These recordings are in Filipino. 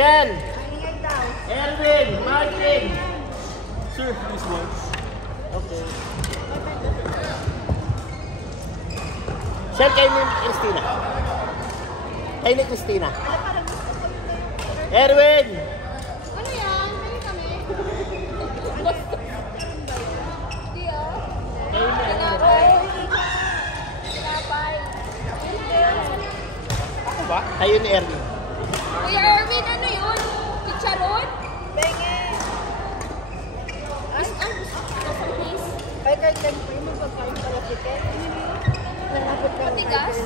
Michelle. Erwin. Martin. Sir, this one. Okay. Sir, kayo ni Christina. Kayo ni Christina. Erwin. Ano yan? Ano kami? Hindi ah. Tinapay. Ako ba? Kayo ni Erwin. Kuya Erwin, ano yun? Chicharon? Benge. Ang gusto please. Ay, kahit lang po yung magpapayang pala kita. Matigas?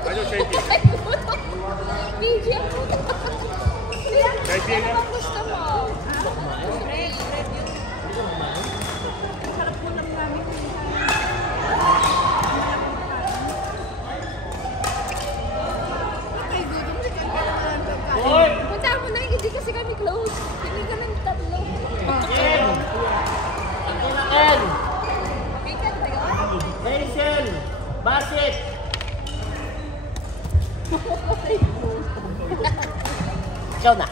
Ano siya ito? Medyo. Kahit yan Ano bang gusto mo? Red yun. Sarap mo lang namin. Ay, gutom na dyan ka naman ang pagkain. Hoy! Punta mo na, hindi kasi kami close. Hindi ka ng tatlo. Ken. Ken. Weekend ba yun? Rachel. Basit. Ikaw na.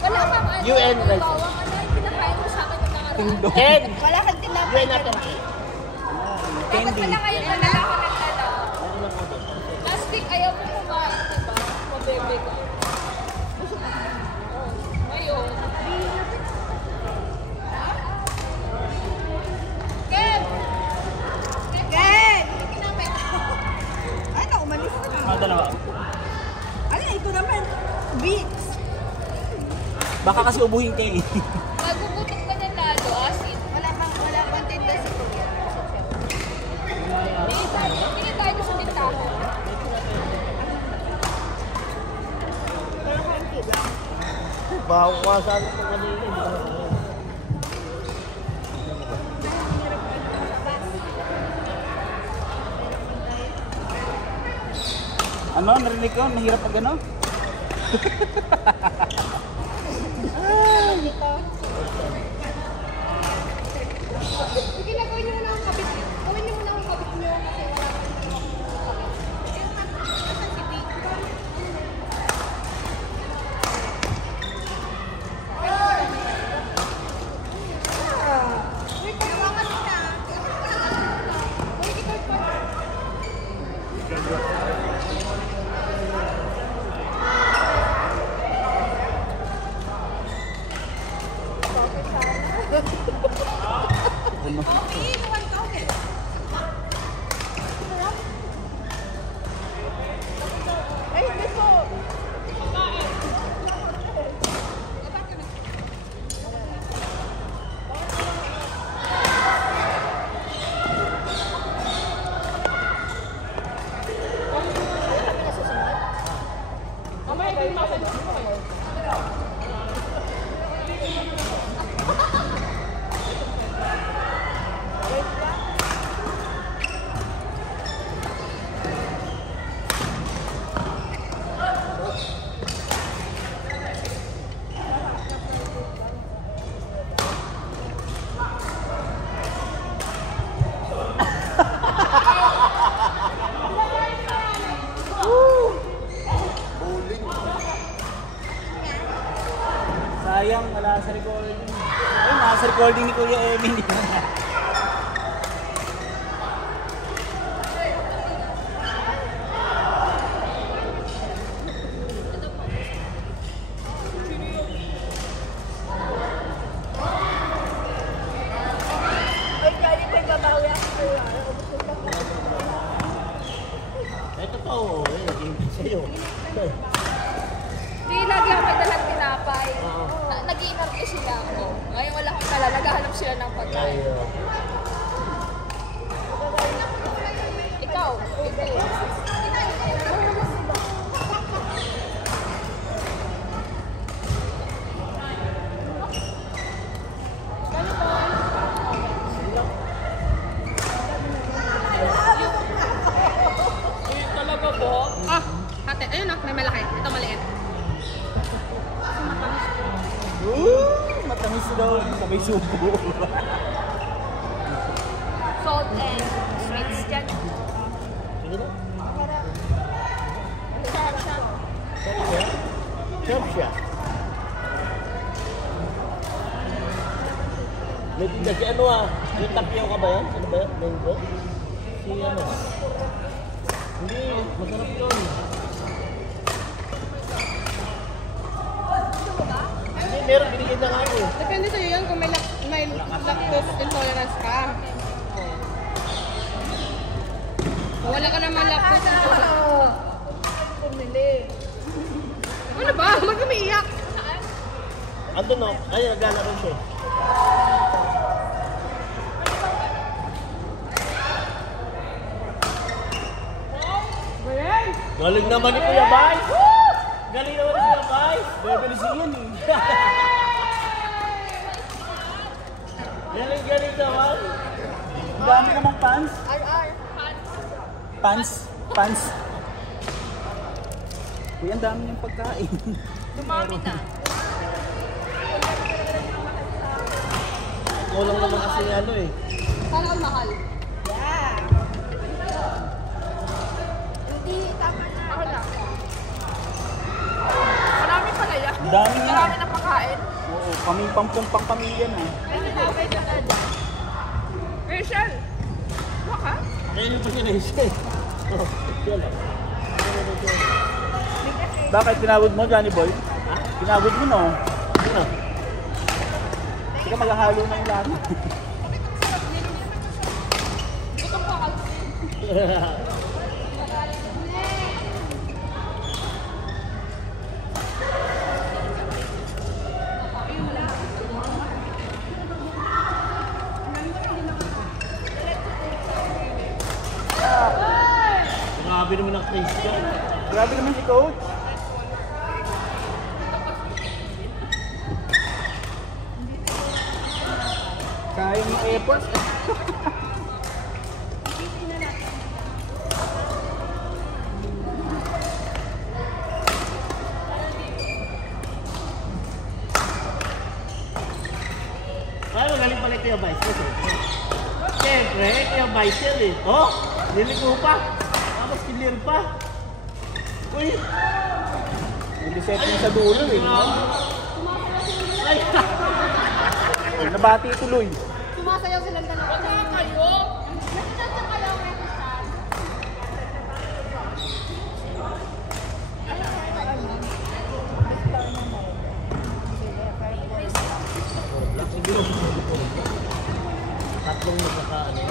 Wala kang ano. You and Rachel. bawang ano, pinakain mo sa akin yung nakaraan. Ken. Wala kang You tinapay. and natin. Dapat pala kayo wala ako nagdala. Last week ayaw mo kumain, diba? Mabebe ka. Ngayon. Ken! Ken! Ay, na, umalis na. Dalawa. Ay, ito naman. Beets. Baka kasi ubuhin kayo eh. Magugutom ka na lalo, asin. Wala pang tinda si Kuya. Tingin tayo sa tindahan. Wala kang tinda. Baka kumasan ko kanina. Hindi ko na kaya. Ano? Narinig ko? Mahirap pag ano? Sige na, gawin niyo muna ang kabit. Gawin niyo muna ang kabit niyo kasi wala kang Ay, hindi po. Sayang, wala sa recording. Ay, nasa recording ni Kuya Emily. Ay, kaya pa babawi ako sa'yo. Ito to. Sa'yo. Hindi, lagi ako may dalang tinapay. Nag-iinarte sila ako. Ngayon wala akong tala. Naghahanap sila ng pagkain. Ikaw. Talaga po? Ah, ate, ayun na, may malaki. Ito maliit. Matamis daw. Sabay subo. Salt and sweets dyan. Sige na. Sarap siya. Serve siya. May tinda si ano yung tapyaw ka ba yan? Ano ba yan? Mango? Si ano? Hindi, masarap yun. Hindi, meron binigyan na nga ako eh. Depende sa'yo yan kung may lactose intolerance ka. Kung wala ka naman lactose intolerance. Pumili. Ano ba? Huwag kang umiiyak. Ando no? Ay, naglalaro siya. Galing naman ni Kuya Vice! Galing naman ni Kuya Vice! Bebelisin yan eh. Galing naman! Ang dami namang pants. RR. Pants. Uy, ang dami niyang pagkain. Dumami na. Kulang naman kasi ano eh. Sana ang mahal. Yeah. Hindi, tama na. Ako lang. Marami pala yan. Ang dami nga. Marami na pagkain. Oo, kami pang pamilya na. Rachel! Baka? Kaya yung pa siya na isa eh. Oh, siya lang. Bakit tinawag mo, Johnny Boy? Ha? Tinawag mo no? Ano? Hindi ka maghahalo na yung lahat. Gutom ko kasi. Grabe naman ang Christian. Grabe naman si Coach. Kaya yung effort. Ay, magaling pala ito yung Vice. Siyempre, ito yung Vice yan eh. Oh, niligo pa. Tapos clear pa. Uy! Niliset yung sa dulo eh. Ay! Nabati tuloy. Sumasayaw silang dalawa. Huwag na kayo! Nasaan kayo, Metusan? Siguro, tatlong magkakaano.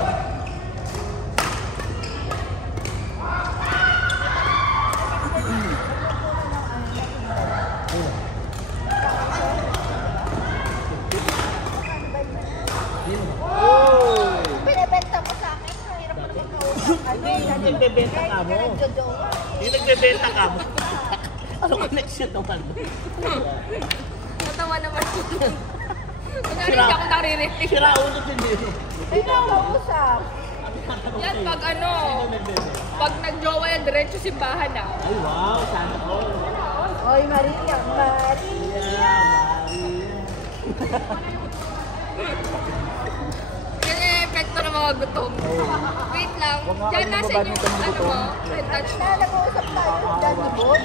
Binibenta mo sa akin. Hirap mo naman kausap. Hindi, nagbebenta ka mo. Nagjojowa. Hindi nagbebenta ka mo. Ano connection naman? Natawa naman ko. Kunyari hindi ako naririnig. Sira ulo din eh. Ay, nakausap. Yan, pag ano, pag nag-jowa yan, diretso simbahan na. Ay, wow, sana all. Oy, Maria. Maria. Yan yung epekto ng mga gutom. Wait lang. Huwag nga Diyan kayo nasa mababad yung, ng mga ano gutom. mo, pentouch mo. Na, nag-uusap tayo. Johnny Boy.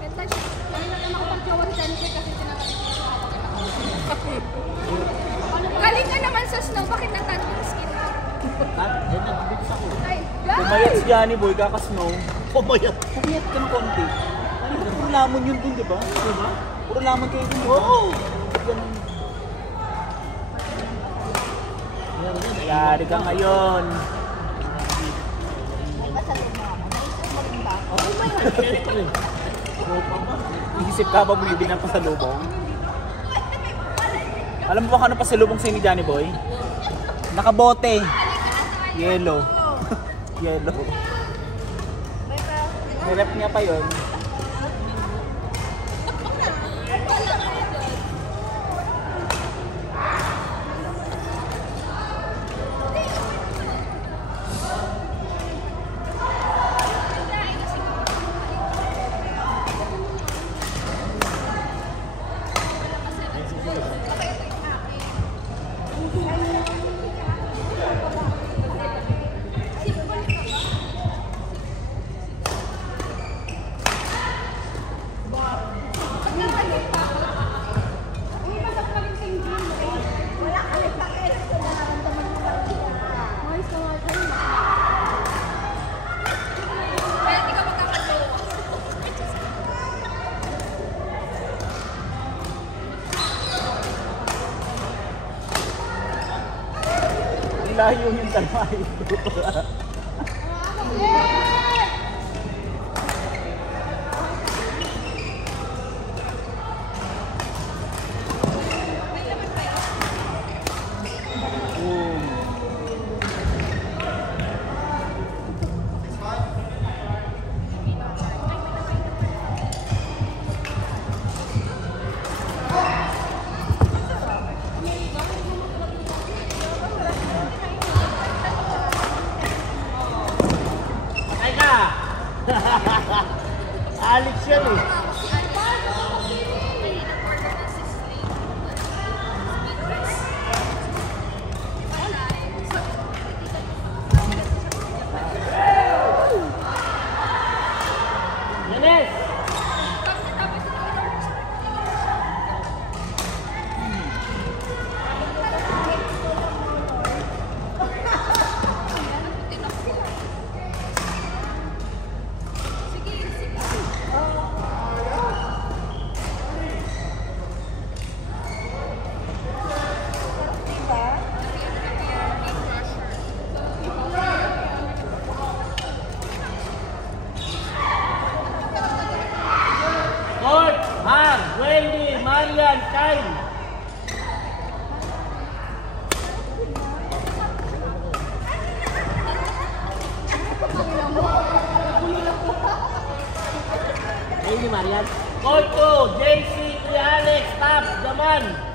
Pentouch. Dahil na nakapag-jowa si Johnny Boy kasi tinatapos ko sa galing ka naman sa snow, bakit natalo yung skin mo? At, yan, nagbibigis ako. Ay, God! Pumayat si Johnny Boy, kakasnow. Pumayat. Pumayat ka ng konti. Ano, puro lamon yun dun, di ba? Diba? Puro lamon kayo dun, di ba? Oo. Ganun. Yan, yan. Yari ka ngayon. May pasalubong ako. Naisip mo rin ba? Oh my God. Kaya ko rin. Tropa ba? Isip ka ba bumibili ng pasalubong? Alam mo ba kung ano pasalubong sa'yo ni Johnny Boy? Nakabote. Yellow. Yellow. May pa. Nirep niya pa yun. Layo yung dalawa. Ay ka! Alex yan eh. Yanes! Court, Har, Wendy, Marian, Kyle. Wendy, Marian. Court 2, JC, Kuya Alex, Tab, Daman.